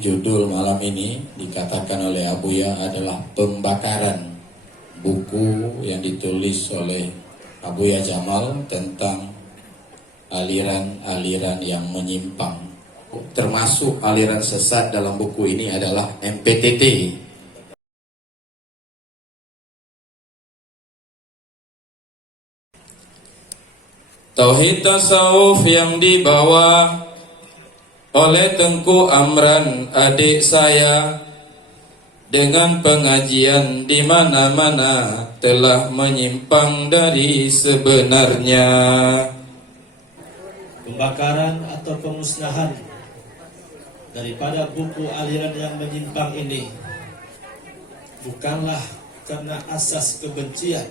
Judul malam ini dikatakan oleh Abuya adalah pembakaran buku yang ditulis oleh Abuya Jamal tentang aliran-aliran yang menyimpang. Termasuk aliran sesat dalam buku ini adalah MPTT. Tauhid tasawuf yang dibawa oleh Tengku Amran, adik saya, dengan pengajian di mana-mana telah menyimpang dari sebenarnya. Pembakaran atau pemusnahan daripada buku aliran yang menyimpang ini bukanlah karena asas kebencian.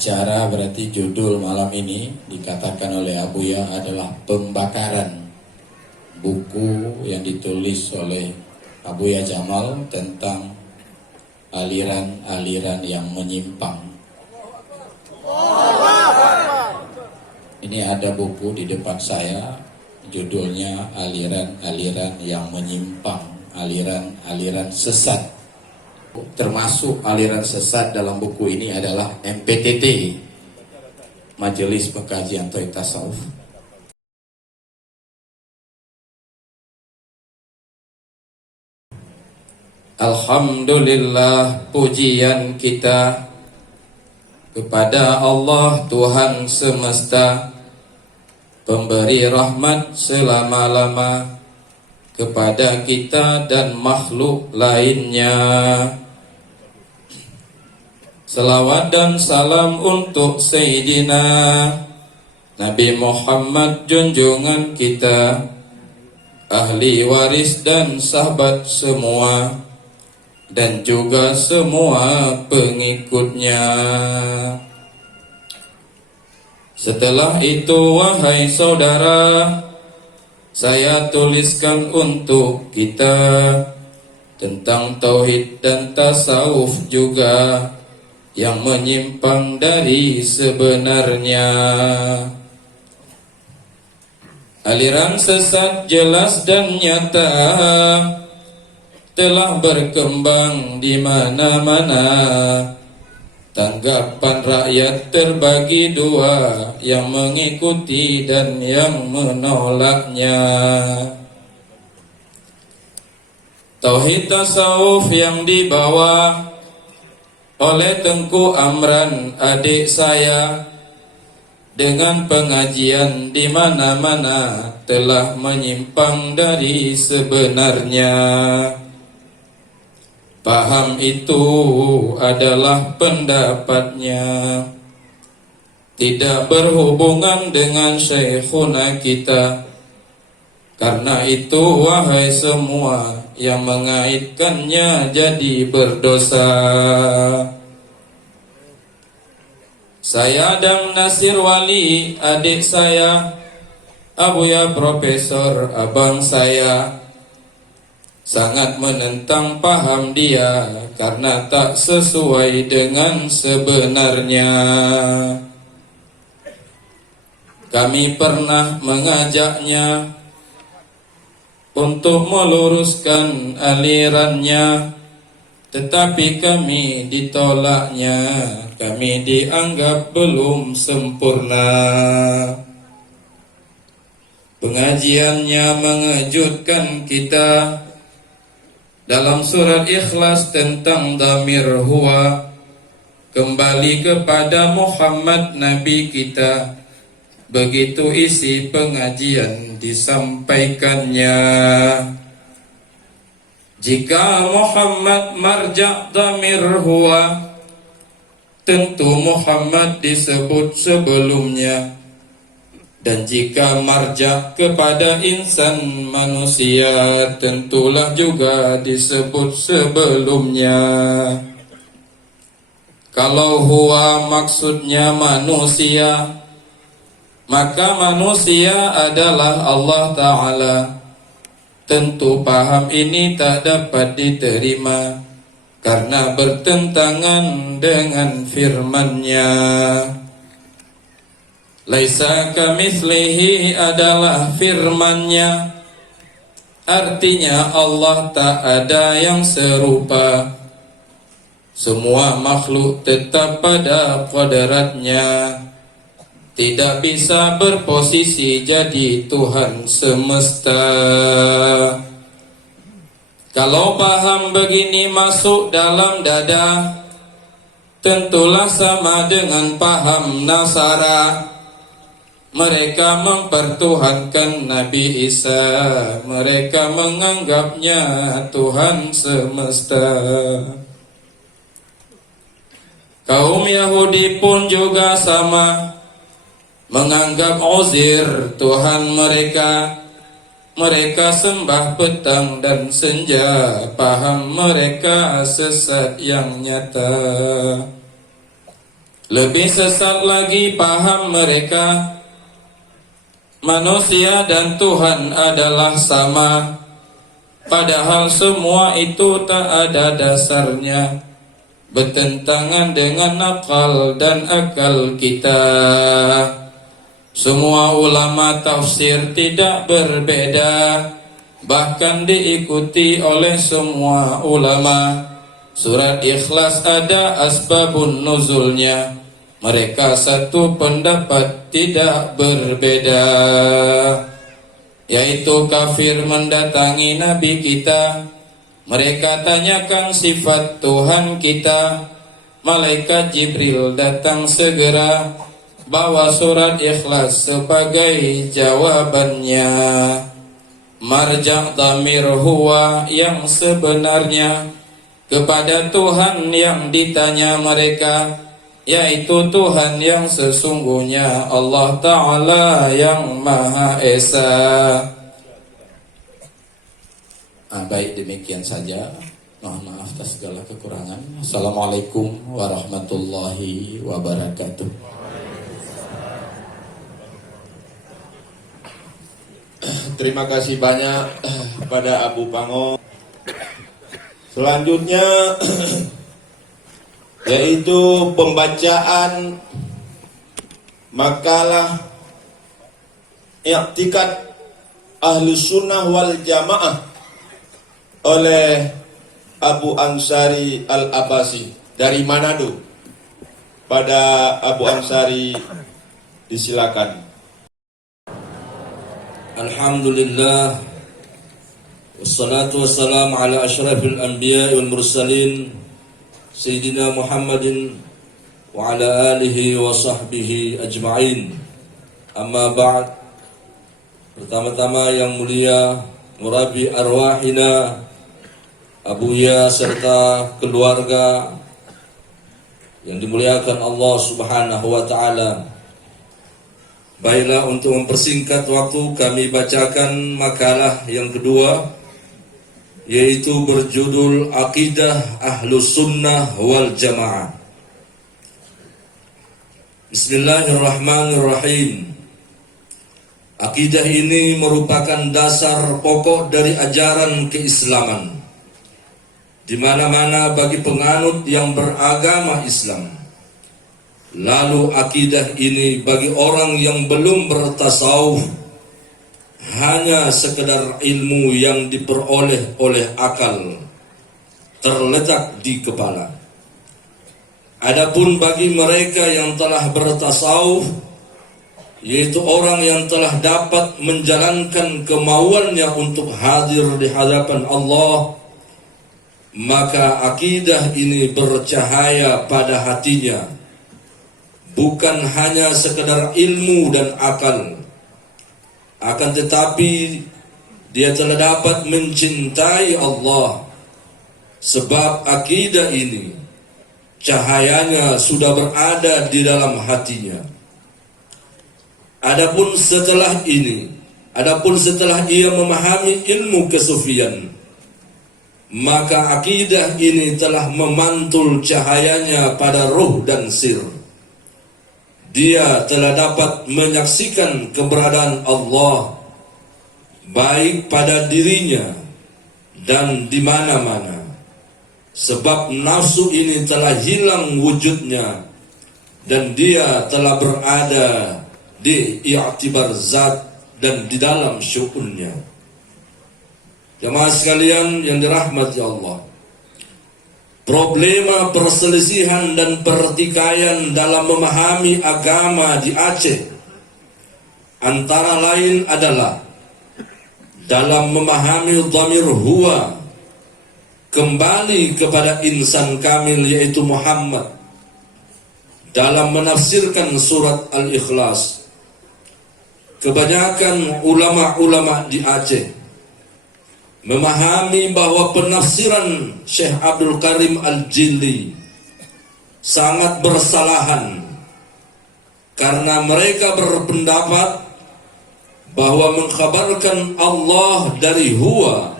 Acara berarti judul malam ini dikatakan oleh Abuya adalah pembakaran buku yang ditulis oleh Abuya Jamal tentang aliran-aliran yang menyimpang. Ini ada buku di depan saya, judulnya aliran-aliran yang menyimpang, aliran-aliran sesat. Termasuk aliran sesat dalam buku ini adalah MPTT, Majelis Pengkajian Tauhid Tasawuf. Alhamdulillah, pujian kita kepada Allah Tuhan semesta, pemberi rahmat selama-lama kepada kita dan makhluk lainnya. Salawat dan salam untuk Sayyidina Nabi Muhammad, junjungan kita, ahli waris dan sahabat semua, dan juga semua pengikutnya. Setelah itu, wahai saudara, saya tuliskan untuk kita tentang tauhid dan tasawuf juga yang menyimpang dari sebenarnya. Aliran sesat jelas dan nyata telah berkembang di mana-mana. Tanggapan rakyat terbagi dua, yang mengikuti dan yang menolaknya. Tauhid tasawuf yang dibawa oleh Tengku Amran, adik saya, dengan pengajian di mana-mana telah menyimpang dari sebenarnya. Paham itu adalah pendapatnya, tidak berhubungan dengan syekhuna kita. Karena itu, wahai semua yang mengaitkannya jadi berdosa. Saya Adam Nasir Wali, adik saya, Abuya Profesor, abang saya, sangat menentang paham dia karena tak sesuai dengan sebenarnya. Kami pernah mengajaknya untuk meluruskan alirannya, tetapi kami ditolaknya. Kami dianggap belum sempurna. Pengajiannya mengejutkan kita. Dalam surat Ikhlas tentang dhamir huwa, kembali kepada Muhammad Nabi kita, begitu isi pengajian disampaikannya. Jika Muhammad marja' dhamir huwa, tentu Muhammad disebut sebelumnya. Dan jika marja' kepada insan manusia, tentulah juga disebut sebelumnya. Kalau huwa maksudnya manusia, maka manusia adalah Allah Ta'ala. Tentu paham ini tak dapat diterima karena bertentangan dengan firman-Nya. Laisa kamitslihi adalah firman-Nya, artinya Allah tak ada yang serupa. Semua makhluk tetap pada kodratnya, tidak bisa berposisi jadi Tuhan semesta. Kalau paham begini masuk dalam dada, tentulah sama dengan paham Nasara. Mereka mempertuhankan Nabi Isa, mereka menganggapnya Tuhan semesta. Kaum Yahudi pun juga sama, menganggap Uzair Tuhan mereka. Mereka sembah petang dan senja, paham mereka sesat yang nyata. Lebih sesat lagi paham mereka, manusia dan Tuhan adalah sama, padahal semua itu tak ada dasarnya, bertentangan dengan akal dan akal kita. Semua ulama tafsir tidak berbeda, bahkan diikuti oleh semua ulama. Surat Ikhlas ada asbabun nuzulnya. Mereka satu pendapat tidak berbeda, yaitu kafir mendatangi Nabi kita. Mereka tanyakan sifat Tuhan kita. Malaikat Jibril datang segera, bawa surat Ikhlas sebagai jawabannya. Marja' dhamir huwa yang sebenarnya kepada Tuhan yang ditanya mereka, yaitu Tuhan yang sesungguhnya, Allah Ta'ala yang Maha Esa. Baik, demikian saja. Mohon maaf atas segala kekurangan. Assalamualaikum warahmatullahi wabarakatuh. Terima kasih banyak pada Abu Pango. Selanjutnya yaitu pembacaan makalah i'tikad Ahlus Sunnah wal Jamaah oleh Abu Ansari Al-Abbasi dari Manado. Pada Abu Ansari disilakan. Alhamdulillah, wassalatu wassalamu ala asyrafil anbiya wal mursalin Sayyidina Muhammadin wa ala alihi wa sahbihi ajma'in. Amma ba'd. Pertama-tama yang mulia murabi arwahina Abuya serta keluarga yang dimuliakan Allah Subhanahu wa taala. Baiklah, untuk mempersingkat waktu kami bacakan makalah yang kedua, yaitu berjudul Aqidah Ahlus Sunnah wal Jamaah. Bismillahirrahmanirrahim. Akidah ini merupakan dasar pokok dari ajaran keislaman di mana-mana bagi penganut yang beragama Islam. Lalu akidah ini bagi orang yang belum bertasawuf hanya sekedar ilmu yang diperoleh oleh akal, terletak di kepala. Adapun bagi mereka yang telah bertasawuf, yaitu orang yang telah dapat menjalankan kemauannya untuk hadir di hadapan Allah, maka akidah ini bercahaya pada hatinya, bukan hanya sekedar ilmu dan akal, akan tetapi dia telah dapat mencintai Allah, sebab akidah ini cahayanya sudah berada di dalam hatinya. Adapun setelah ia memahami ilmu kesufian, maka akidah ini telah memantul cahayanya pada ruh dan sir. Dia telah dapat menyaksikan keberadaan Allah baik pada dirinya dan di mana-mana, sebab nafsu ini telah hilang wujudnya dan dia telah berada di i'tibar zat dan di dalam syu'unnya. Jemaah sekalian yang dirahmati Allah, problema perselisihan dan pertikaian dalam memahami agama di Aceh antara lain adalah dalam memahami dhamir huwa kembali kepada insan kamil yaitu Muhammad. Dalam menafsirkan surat Al-Ikhlas, kebanyakan ulama-ulama di Aceh memahami bahwa penafsiran Syekh Abdul Karim Al-Jili sangat bersalahan karena mereka berpendapat bahwa mengkhabarkan Allah dari huwa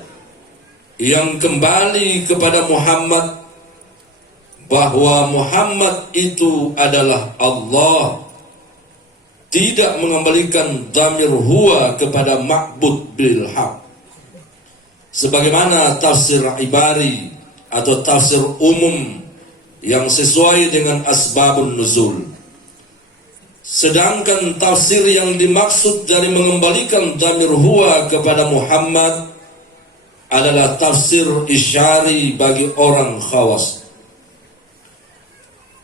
yang kembali kepada Muhammad, bahwa Muhammad itu adalah Allah, tidak mengembalikan dhamir huwa kepada ma'bud bil haq, sebagaimana tafsir ibari atau tafsir umum yang sesuai dengan asbabun nuzul. Sedangkan tafsir yang dimaksud dari mengembalikan dhamir huwa kepada Muhammad adalah tafsir isyari bagi orang khawas.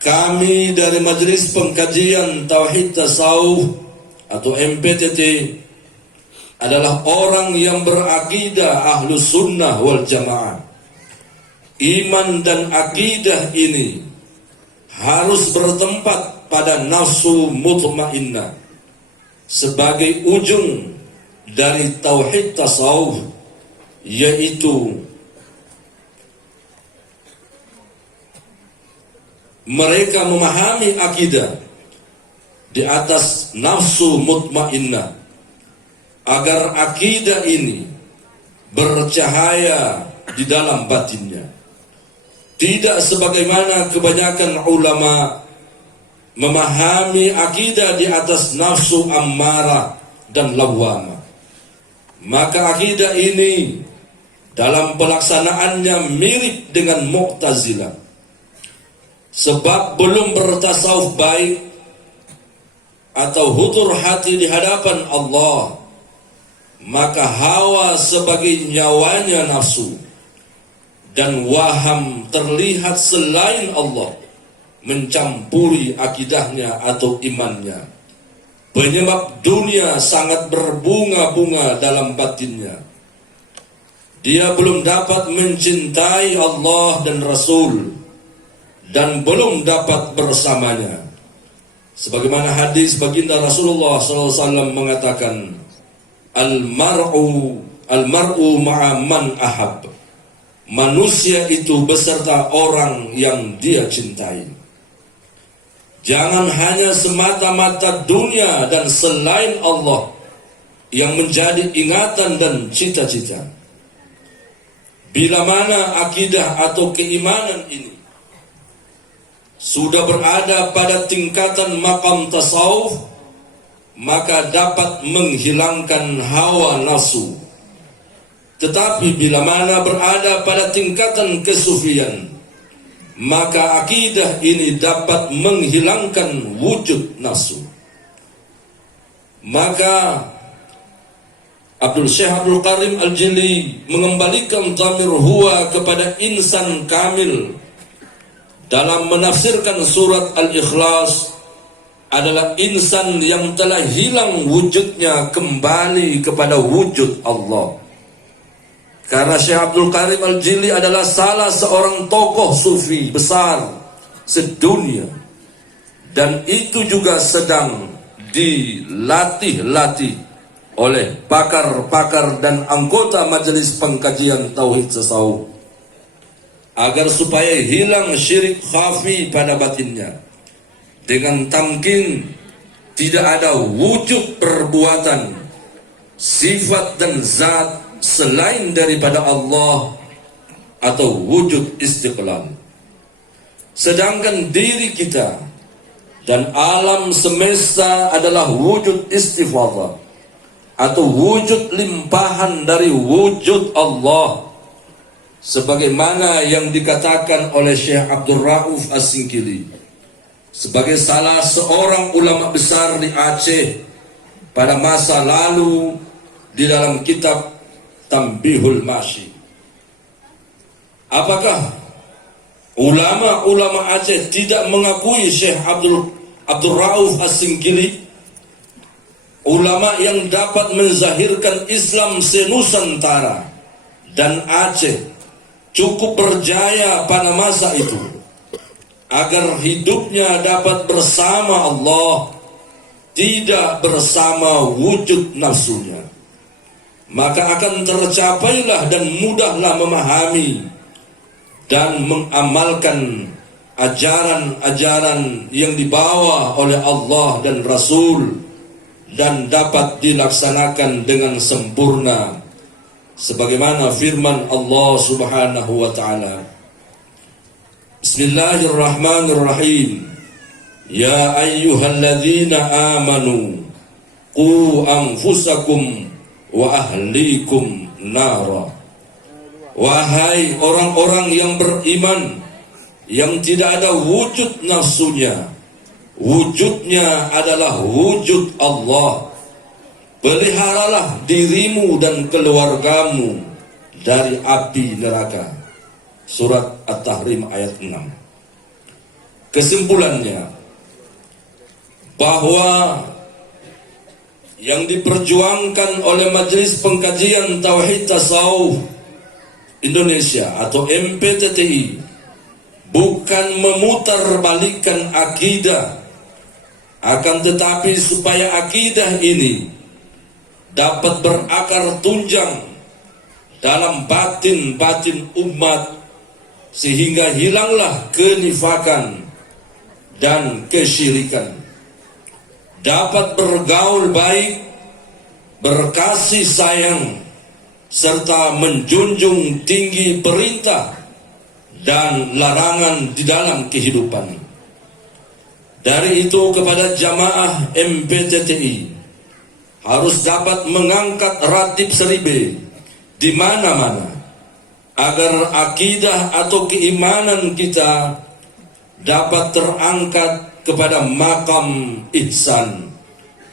Kami dari Majelis Pengkajian Tauhid Tasawuf atau MPTT adalah orang yang berakidah Ahlus Sunnah wal Jamaah. Iman dan akidah ini harus bertempat pada nafsu mutmainnah sebagai ujung dari Tauhid Tasawuf, yaitu mereka memahami akidah di atas nafsu mutmainnah agar akidah ini bercahaya di dalam batinnya. Tidak sebagaimana kebanyakan ulama memahami akidah di atas nafsu ammarah dan lawwamah. Maka akidah ini dalam pelaksanaannya mirip dengan Mu'tazilah. Sebab belum bertasawuf baik atau hutur hati di hadapan Allah, maka hawa sebagai nyawanya nafsu dan waham terlihat selain Allah mencampuri akidahnya atau imannya. Penyebab dunia sangat berbunga-bunga dalam batinnya. Dia belum dapat mencintai Allah dan Rasul dan belum dapat bersamanya. Sebagaimana hadis baginda Rasulullah SAW mengatakan, Al-mar'u ma'a man ahab. Manusia itu beserta orang yang dia cintai. Jangan hanya semata-mata dunia dan selain Allah yang menjadi ingatan dan cita-cita. Bila mana akidah atau keimanan ini sudah berada pada tingkatan maqam tasawuf, maka dapat menghilangkan hawa nafsu. Tetapi bila mana berada pada tingkatan kesufian, maka akidah ini dapat menghilangkan wujud nafsu. Maka Syekh Abdul Karim Al-Jili mengembalikan dhamir huwa kepada insan kamil dalam menafsirkan surat Al-Ikhlas adalah insan yang telah hilang wujudnya kembali kepada wujud Allah. Karena Syekh Abdul Karim Al-Jili adalah salah seorang tokoh sufi besar sedunia, dan itu juga sedang dilatih-latih oleh pakar-pakar dan anggota Majelis Pengkajian Tauhid Tasawuf agar supaya hilang syirik khafi pada batinnya. Dengan tamkin, tidak ada wujud perbuatan, sifat dan zat selain daripada Allah atau wujud istiqlal. Sedangkan diri kita dan alam semesta adalah wujud istifadah atau wujud limpahan dari wujud Allah, sebagaimana yang dikatakan oleh Syekh Abdul Rauf As-Singkili sebagai salah seorang ulama besar di Aceh pada masa lalu di dalam kitab Tambihul Masyi. Apakah ulama-ulama Aceh tidak mengakui Syekh Abdul Rauf As-Singkili, ulama yang dapat menzahirkan Islam senusantara dan Aceh cukup berjaya pada masa itu agar hidupnya dapat bersama Allah, tidak bersama wujud nafsunya? Maka akan tercapailah dan mudahlah memahami dan mengamalkan ajaran-ajaran yang dibawa oleh Allah dan Rasul, dan dapat dilaksanakan dengan sempurna sebagaimana firman Allah Subhanahu wa taala. Bismillahirrahmanirrahim. Ya ayyuhalladzina amanu qu anfusakum wa ahlikum nara. Wahai orang-orang yang beriman yang tidak ada wujud nafsunya, wujudnya adalah wujud Allah, peliharalah dirimu dan keluargamu dari api neraka. Surat At-Tahrim ayat 6. Kesimpulannya, bahwa yang diperjuangkan oleh Majelis Pengkajian Tauhid Tasawuf Indonesia atau MPTTI bukan memutarbalikkan akidah, akan tetapi supaya akidah ini dapat berakar tunjang dalam batin-batin umat, sehingga hilanglah kenifakan dan kesyirikan, dapat bergaul baik, berkasih sayang, serta menjunjung tinggi perintah dan larangan di dalam kehidupan. Dari itu kepada jamaah MPTTI harus dapat mengangkat ratib seribe di mana-mana agar akidah atau keimanan kita dapat terangkat kepada makam ihsan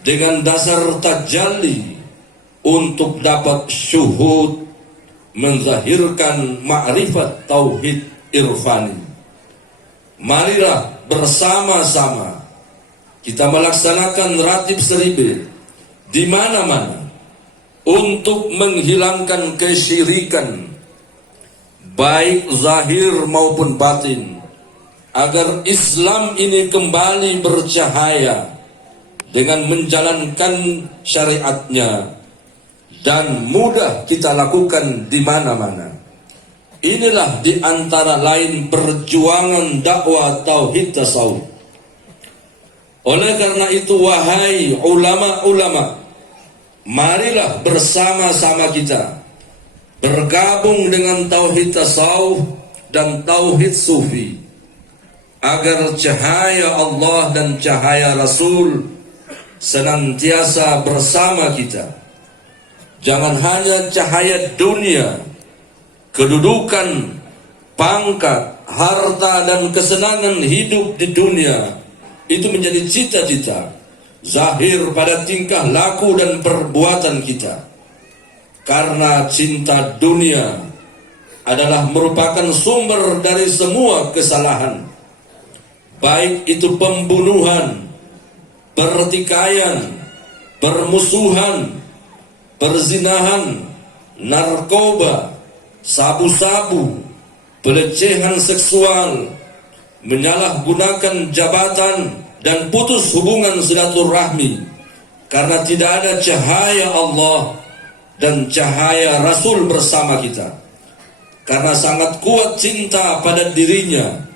dengan dasar tajalli untuk dapat syuhud menzahirkan ma'rifat tauhid irfani. Marilah bersama-sama kita melaksanakan ratib seribe di mana-mana untuk menghilangkan kesyirikan baik zahir maupun batin, agar Islam ini kembali bercahaya dengan menjalankan syariatnya dan mudah kita lakukan di mana-mana. Inilah di antara lain perjuangan dakwah tauhid tasawuf. Oleh karena itu, wahai ulama-ulama, marilah bersama-sama kita bergabung dengan tauhid tasawuf dan tauhid sufi, agar cahaya Allah dan cahaya Rasul senantiasa bersama kita. Jangan hanya cahaya dunia, kedudukan, pangkat, harta, dan kesenangan hidup di dunia itu menjadi cita-cita zahir pada tingkah laku dan perbuatan kita. Karena cinta dunia adalah merupakan sumber dari semua kesalahan, baik itu pembunuhan, pertikaian, permusuhan, perzinahan, narkoba, sabu-sabu, pelecehan seksual, menyalahgunakan jabatan, dan putus hubungan silaturahmi karena tidak ada cahaya Allah dan cahaya Rasul bersama kita. Karena sangat kuat cinta pada dirinya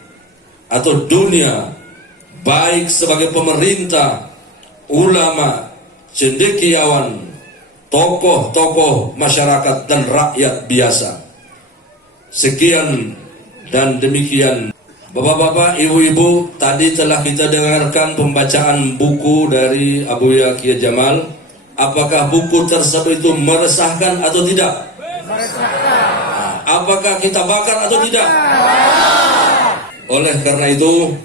atau dunia, baik sebagai pemerintah, ulama, cendekiawan, tokoh-tokoh masyarakat dan rakyat biasa. Sekian dan demikian. Bapak-bapak, ibu-ibu, tadi telah kita dengarkan pembacaan buku dari Abuya Kiai Jamal. Apakah buku tersebut itu meresahkan atau tidak? Meresahkan. Apakah kita bakar atau tidak? Oleh karena itu,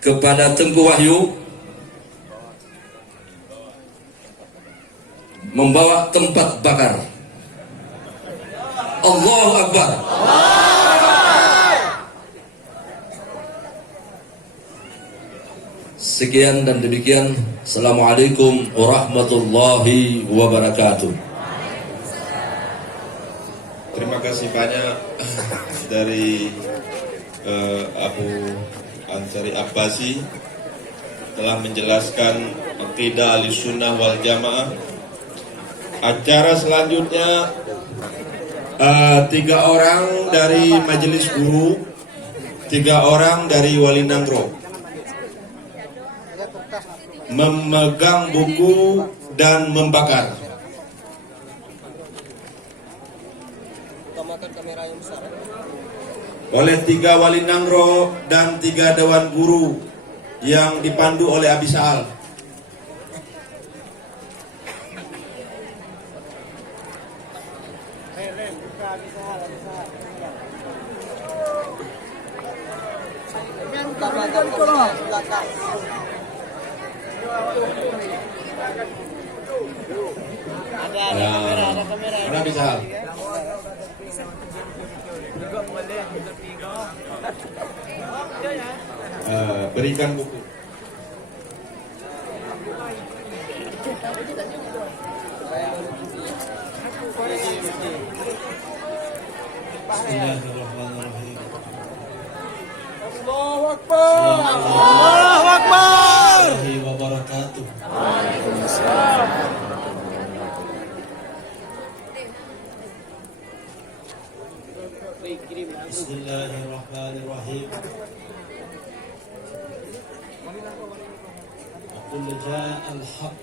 kepada Tengku Wahyu membawa tempat bakar. Allahu Akbar. Sekian dan demikian. Assalamualaikum warahmatullahi wabarakatuh. Terima kasih banyak dari Abu Ansari Abbasi telah menjelaskan akidah Ahlussunnah wal Jamaah. Acara selanjutnya 3 orang dari majelis guru, 3 orang dari Wali Nangro memegang buku dan membakar. Oleh 3 Wali Nangro dan 3 Dewan Guru yang dipandu oleh Abi Sa'al. Ada kamera. Mana bisa? Berikan buku. Bismillahirrahmanirrahim. Allahu Akbar. Allahu Akbar. Warahmatullahi wabarakatuh. Bismillahirrahmanirrahim. Qul ja'al haqq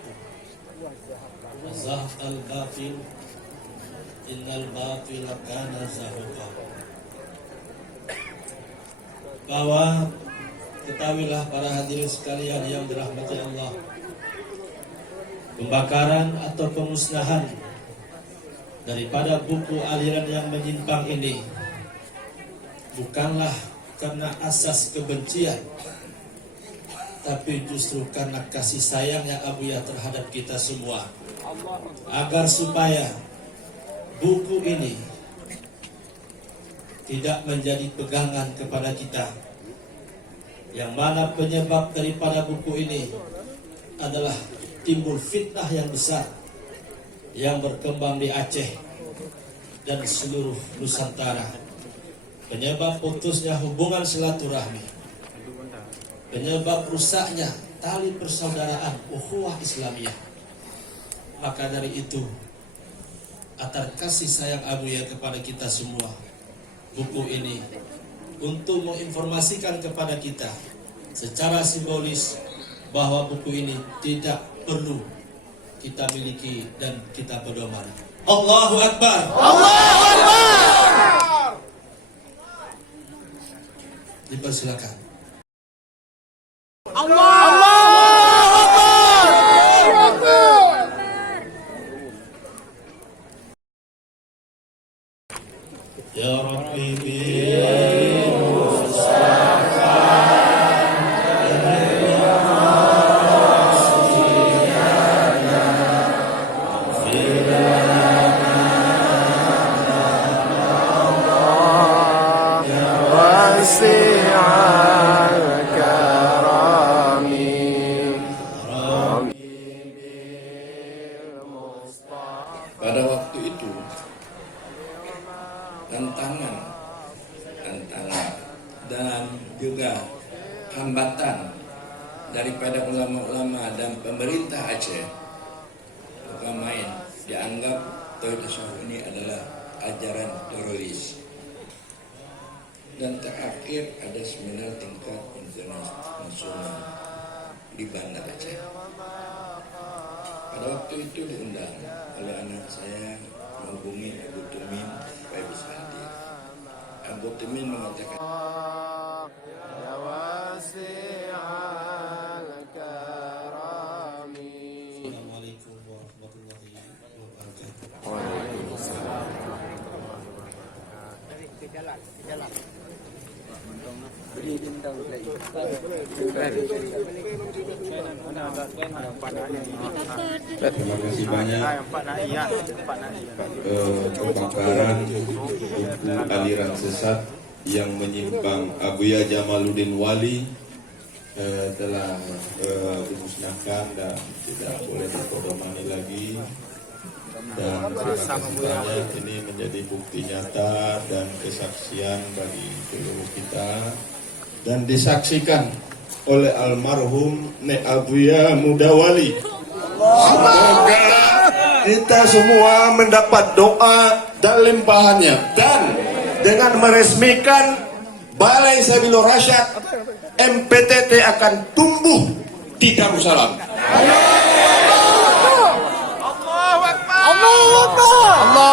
wa zahaqal batil innal batila kana zahuqa. Bahwa ketahuilah para hadirin sekalian yang dirahmati Allah, pembakaran atau pemusnahan daripada buku aliran yang menyimpang ini bukanlah karena asas kebencian, tapi justru karena kasih sayangnya Abuya terhadap kita semua, agar supaya buku ini tidak menjadi pegangan kepada kita, yang mana penyebab daripada buku ini adalah timbul fitnah yang besar yang berkembang di Aceh dan seluruh Nusantara. Penyebab putusnya hubungan silaturahmi, penyebab rusaknya tali persaudaraan ukhuwah Islamiyah. Maka dari itu, atas kasih sayang Abuya kepada kita semua, buku ini untuk menginformasikan kepada kita secara simbolis bahwa buku ini tidak perlu kita miliki dan kita pedoman. Allahu Akbar. Allahu Akbar. Dipersilakan. Allahu Akbar. Ya Rabbi Pada waktu itu tantangan dan juga hambatan daripada ulama-ulama dan pemerintah Aceh bukan main, dianggap Tauhid Tasawuf ini adalah ajaran teroris. Dan terakhir ada seminar tingkat internasional di Banda Aceh. Pada waktu itu diundang oleh anak saya menghubungi Abu Tumin supaya bisa hadir. Abu Tumin mengatakan, Ya wasi'al karami. Assalamualaikum warahmatullahi wabarakatuh. Terima kasih banyak. Pembakaran buku aliran sesat yang menyimpang Abuya Jamaluddin Wali telah dimusnahkan dan tidak boleh dipodomani lagi. Dan selanjutnya ini menjadi bukti nyata dan kesaksian bagi seluruh kita dan disaksikan oleh almarhum Nek Abuya Mudawali. Semoga kita semua mendapat doa dan limpahannya, dan dengan meresmikan Balai Sabilur Rasyad, MPTT akan tumbuh di Darussalam. Allahu Akbar. Allahu Akbar.